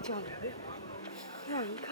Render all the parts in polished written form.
மூச்சு வாங்குறது அங்கே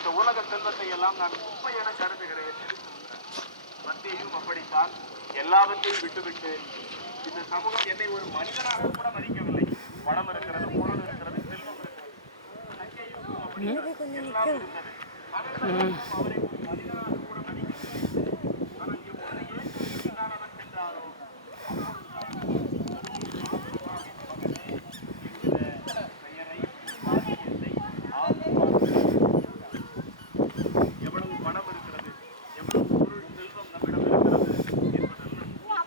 இந்த உலக செல்வத்தை எல்லாம் நான் குப்பை என கருதுகிறேன். மத்தியும் அப்படித்தான் எல்லாவற்றையும் விட்டுவிட்டு இந்த சமூகம் என்னை ஒரு மனிதனாக கூட மதிக்கவில்லை. பணம் இருக்கிறது, பொருள் இருக்கிறது, செல்வம் இருக்கிறது, எல்லாம் இருந்தது. அவரை ஒரு மனிதனாக கூட மதிக்கவில்லை. ஆனால் எப்பொழுது ஏன் சென்றாரோ எவ்வளவு பணம் இருக்கிறது, எவ்வளவு பொருள் செல்வம் நம்மிடம் இருக்கிறது என்பதெல்லாம்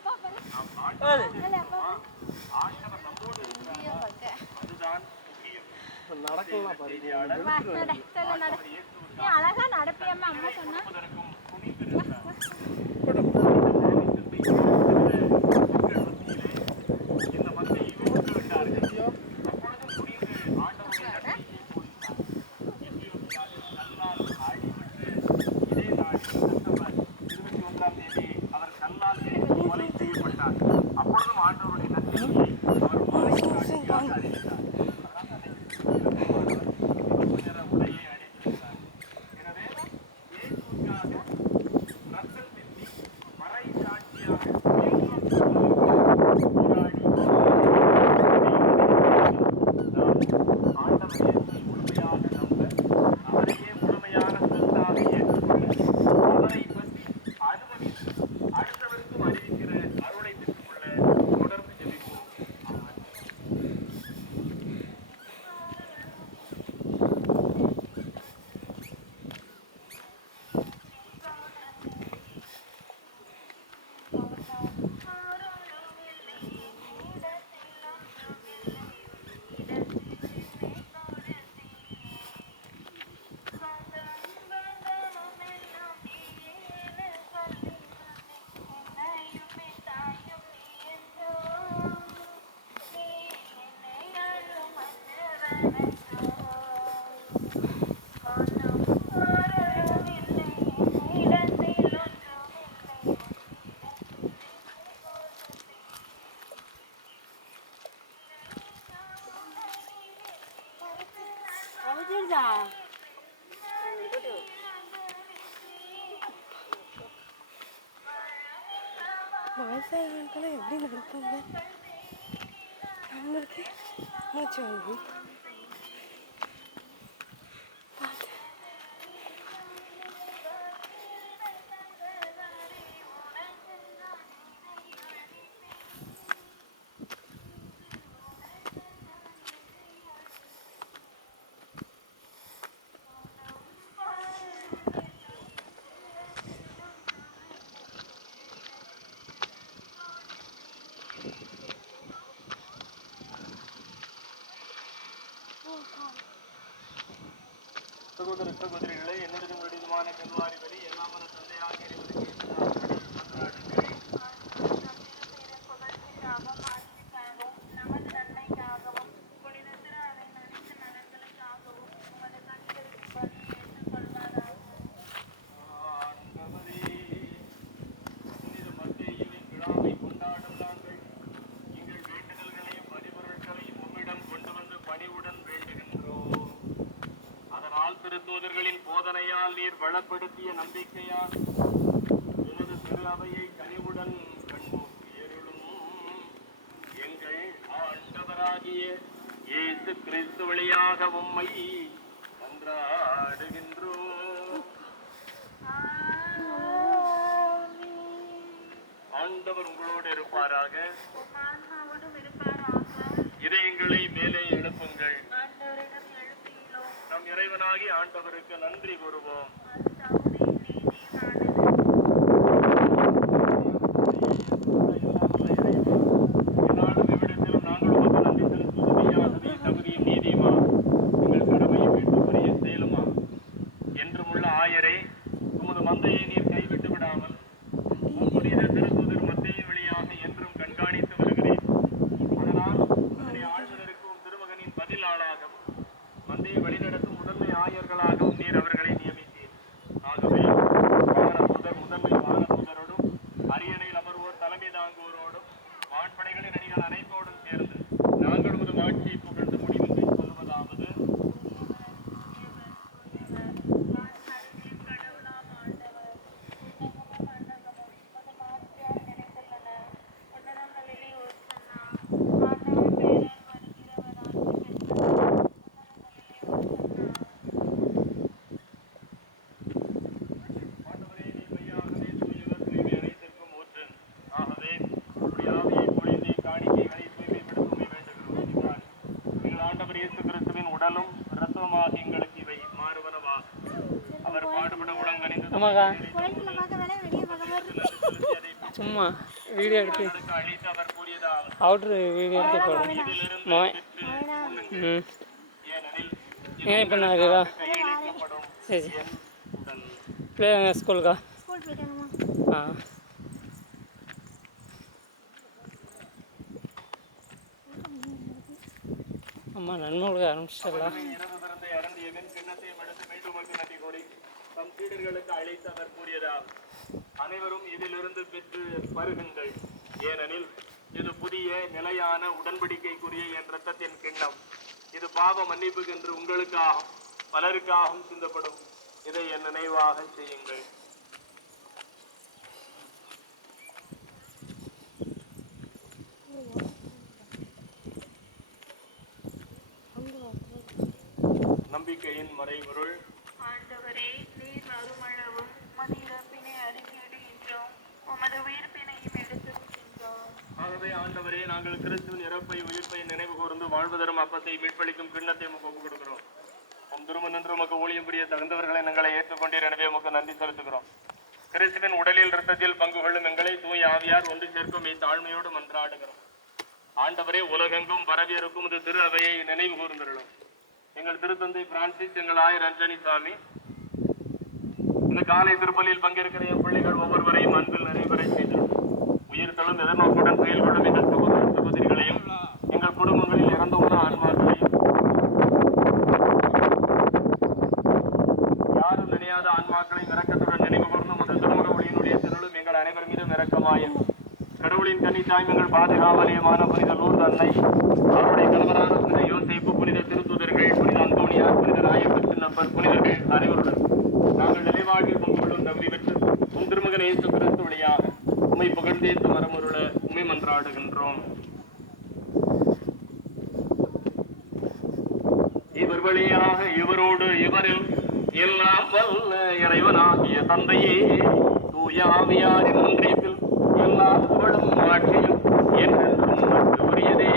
ஆண்டவர் நம்மோடு இருக்கிறார். அதுதான் அழகா நடப்பியம்மா அம்மா சொன்னா இந்த மந்தையை விட்டு விட்டார்கள். அப்பொழுதும் புரிந்து ஆண்டவருடைய இதே நாள் செப்டம்பர் 21ஆம் தேதி அவர் கல்லால் கொலை செய்யப்பட்டார். அப்பொழுதும் ஆண்டவருடைய நன்மையை அவர் மாலை காட்சியாக அறிவித்தார். உடையை அணிந்திருந்தார். எனவே இயேசுவுக்காக ரத்தம் சிந்தி மறை சாட்சியாக வயசானவங்களுக்கெல்லாம் எப்படி நடப்பாங்க? நம்மளுக்கு மூச்சு வாங்கி பார்த்து சகோதர சகோதரிகளே, என்னுடைய முடிதமான கல்வாரி வழி எல்லாமன தந்தையாக இருப்பதற்கு நமது நன்மைக்காகவும் புனிதத்திர அதை மனித நலன்களுக்காகவும் உமது கண்களுக்கு பலி ஏற்றுக்கொள்வதாக. புனித மத்தேயுவின் விழாவை கொண்டாடும் நாங்கள் எங்கள் வேண்டுதல்களையும் பரிபொருட்களையும் உம்மிடம் கொண்டு வந்து பணிவுடன் வேண்டுகின்றோம். அதனால் திருத்தூதர்களின் போதனையால் நீர் வளப்படுத்திய நம்பிக்கையால் உமது திரு அவையை கனிவுடன் கண்நோக்கியருளும். எங்கள் ஆண்டவராகிய இயேசு கிறிஸ்து வழியாக உம்மை மன்றாடுகின்றோம். ஆண்டவர் உங்களோடு இருப்பாராக. இதயங்களை மேலே எழுப்புங்கள். நம் இறைவனாகி ஆண்டவருக்கு நன்றி கூறுவோம். என்னாலும் இவ்விடத்திலும் நாங்கள் உமக்கு நன்றி செலுத்துவது மெய்யாகவே தகுதியும் நீதியுமா, எங்கள் கடமையை மீட்பு புரிய செயலுமா. என்றும் உள்ள ஆயரே, உமது மந்தையை நீர் கைவிட்டு விடாமல் புனித திருத்தூதர் மத்தியின் வழியாக என்றும் கண்காணித்து வருகிறேன். அதனால் அதனை ஆழ்வதற்கும் திருமகனின் பதிலாளாகவும் மந்தையை வழிநடத்தும் முதன்மை ஆயர்களாகவும் நீர் அவர்களை நியமித்தீர். ஆகவே வானதூதர் முதன்மை வானதூதரோடும் அரியணையில் அமர்வோர் தலைமை தாங்குவோரோடும் வான்படைகளின் அணிகள் அனைத்தோடும் சேர்ந்து நாங்கள் ஒரு ஆட்சியை புகழ்ந்து முடிவின்றி சொல்லுவதாவது: உடலும் இரத்தமாக எங்களுக்கு இவை மாறுவனவா. அவர் பாடுபட உடங்கணிந்து சும்மா வீடியோ எடுத்து அழித்து அவர் கூறியதாவது: அவுட்ரு வீடியோ எடுத்து போடும். ஏன் இப்போ நான் இருக்குதா? சரி பிள்ளை ஸ்கூலுக்கா? ஆ அம்மா நன்மை கொடுக்க ஆரம்பிச்சிடலாம். அழைத்து அவர் கூறியதாவது: அனைவரும் இதிலிருந்து பெற்று பருகுங்கள், ஏனெனில் இது புதிய நிலையான உடன்படிக்கைக்குரிய என் இரத்தத்தின் கிண்ணம். இது பாவ மன்னிப்புக்கென்று உங்களுக்காகவும் பலருக்காகவும் சிந்தப்படும். இதை என் நினைவாக செய்யுங்கள். நம்பிக்கையின் மறைபொருள்: ஆண்டவரே, நீர் மறுமளவும் உமது இறப்பினை அறிக்கையிடுகின்றோம், உமது உயிர்ப்பினையும் எடுத்துரைக்கின்றோம். ஆகவே ஆண்டவரே, நாங்கள் கிறிஸ்துவின் இறப்பை உயிர்ப்பை நினைவு கூர்ந்து வாழ்வு தரும் அப்பத்தை மீட்பளிக்கும் கிண்ணத்தை உமக்கு ஒப்புக் கொடுக்கிறோம். உம் திருமணம் நின்று உமக்கு ஊழியம் புரிய தகுந்தவர்களை எங்களை ஏற்றுக்கொண்டீர். எனவே உமக்கு நன்றி செலுத்துகிறோம். கிறிஸ்துவின் உடலில் இரத்தத்தில் பங்கு கொள்ளும் எங்களை தூய ஆவியார் ஒன்று சேர்க்கும் தாழ்மையோடு மன்றாடுகிறோம். ஆண்டவரே, உலகெங்கும் பரவியிருக்கும் இது திரு அவையை நினைவு கூர்ந்திருளும். எங்கள் திருத்தந்தை பிரான்சிஸ், எங்கள் ஆயர் அஞ்சனி சாமி, இந்த காலை திருப்பலியில் பங்கேற்கிற என் பிள்ளைகள் ஒவ்வொருவரையும் அன்பில் நிறைவரை செய்திடும். உயிர்களும் எதிர்நோக்குடன் செயல்படும் எங்கள் சகோதர சகோதரிகளையும் எங்கள் குடும்பங்களில் இறந்துள்ள ஆன்மாக்களையும் யாரும் நினையாத ஆன்மாக்களையும் இரக்கத்துடன் நினைவு கூர்ந்து முதல் திருமுக ஒளியினுடைய திருளும் எங்கள் அனைவர் மீதும் இரக்கமாயும். கடவுளின் கன்னித்தாய் எங்கள் பாதுகாவலியமான புனித லூர்து அன்னை, அவருடைய கணவரான புனித யோசேப்பு, புனித திருத்தூதர்கள், புனித அந்தோனியார், புனித நாயக்கர் சின்னப்பர், புனிதர்கள் அனைவருடன் நாங்கள் நிலைவாழ்வில் பங்கு கொள்ளும் தகுதி பெற்று உம் திருமகன் இயேசு கிறிஸ்து வழியாக உம்மை புகழ்ந்தேத்து மரமுருள உம்மை மன்றாடுகின்றோம். இவர் வழியாக இவரோடு இவரில் எல்லாம் வல்ல இறைவனாகிய தந்தையே, தூய ஆவியாரின் ஒன்றிப்பில் எல்லா புகழும் ஆட்சியும் என்றென்றும் உரியதே.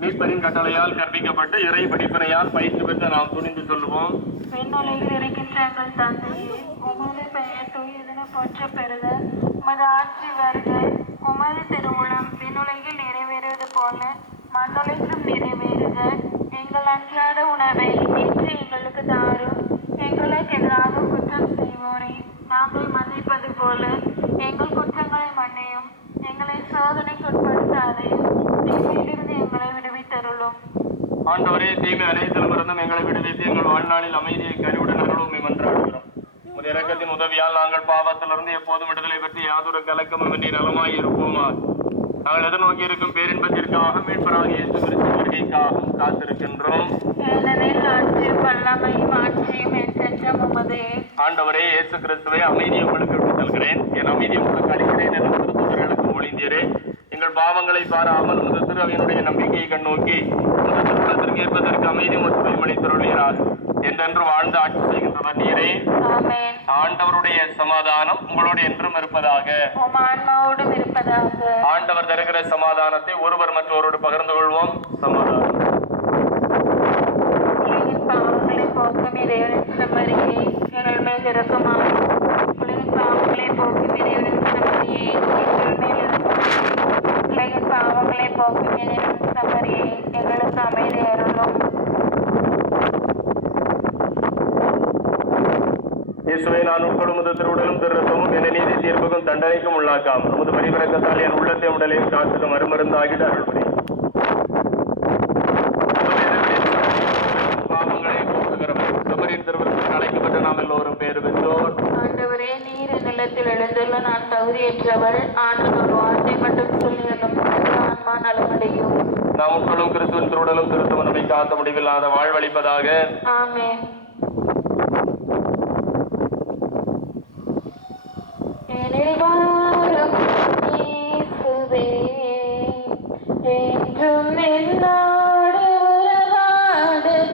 மீட்பரின் கட்டளையால் கற்பிக்கப்பட்டு இறை படிப்பினையால் பயிற்சி பெற்ற நாம் துணிந்து சொல்லுவோம்: விண்ணுலகில் இருக்கின்ற எங்கள் தந்தையே, உமது பெயர் தூயதென போற்ற பெறுக, உமது ஆட்சி வருக, உமது திருவுளம் விண்ணுலகில் நிறைவேறுவது போல மண்ணுலகிலும் நிறைவேறுக. எங்கள் அன்றாட உணவை இன்று எங்களுக்கு தாரும். எங்களுக்கு எதிராக குற்றம் செய்வோரை நாங்கள் மன்னிப்பது போல எங்கள் குற்றங்களை மன்னியும். எங்களை சோதனைக்கு உட்படுத்தாதையும், தீமையிலிருந்து எங்களை விடுவித்தருளும். ஆண்டவரே, தீமை அனைத்திலுமிருந்தும் எங்களை விடுவித்து எங்கள் வாழ்நாளில் அமைதியை கருவுடன் அருளுமை மன்றாடுகிறோம். உமது இரக்கத்தின் உதவியால் நாங்கள் பாவத்திலிருந்து எப்போதும் விடுதலை பெற்று யாதொரு கலக்கமின்றி நலமாய் இருப்போமா. நாங்கள் எதிர்நோக்கி இருக்கும் பேரின்பத்திற்காக மீட்பராக இயேசு கிறிஸ்து வருகைக்காகவும் காத்திருக்கின்றோம். ஏனெனில் ஆட்சியும் வல்லமையும் ஆட்சியும் என்றென்றும் உமதே. ஆண்டவரே இயேசு கிறிஸ்துவை அமைதியை உங்களுக்கு விட்டு செல்கிறேன், என் அமைதியை உங்களுக்கு அளிக்கிறேன் என்ற திருத்தூதர்களுக்கு மொழிந்தீரே. எங்கள் பாவங்களை பாராமல் உமது திரு அவையினுடைய நம்பிக்கையை கண்ணோக்கி உமது திருவுளத்திற்கு ஏற்பதற்கு அமைதி மற்றும் மணித்தருளியராக என்றென்று வாழ்ந்து ஆட்சி செய்கின்றவர் நீரே. ஆமென். ஆண்டவருடைய சமாதானம் உங்களோடு என்றும் இருப்பதாக. உம் ஆன்மாவோடும் இருப்பதாக. ஆண்டவர் தருகிற சமாதானத்தை ஒருவர் மற்றவரோடு பகிர்ந்து கொள்வோம். சமாதானம். உலகின் பாவங்களை போக்கும் இறைவனின் செம்மறியே எங்கள் மேல் இரக்கமாகும். உலகின் பாவங்களை போக்கும் இறைவனின் செம்மறியே எங்கள் மேல் இரக்கமாகும். உலகின் பாவங்களை போக்கும் இறைவனின் செம்மறியே எங்களுக்கு அமைதி அருளும். இயேசுவை நான் உட்கொள்ளும் திருவுடலும் திருரத்தமும் என்னை நீதி தீர்ப்புக்கும் தண்டனைக்கும் உள்ளாக்காம். நமது பரிவரக்கத்தால் என் உள்ளத்தை உடலையும் காத்துக்கும் மறுமருந்தாகிட அருள்படி. பாவங்களை போக்குகிறவர் சபரின் திருவிழாவுக்கு அழைக்கப்பட்ட நாம் எல்லோரும் பேறு பெற்றோர். ஆண்டவரே, நீர் நிலத்தில் எழுந்துள்ள நான் தகுதியற்றவள். ஆண்டவர் வார்த்தை மட்டும் சொல்லியலும் ஆன்மா நலமடையும். நாம் உட்கொள்ளும் கிறிஸ்துவின் திருவுடலும் திருத்தமும் நம்மை காத்த முடிவில்லாத வாழ்வளிப்பதாக. ஆமென். எனில் வாரும் இயேசுவே, என்றும் எல்லா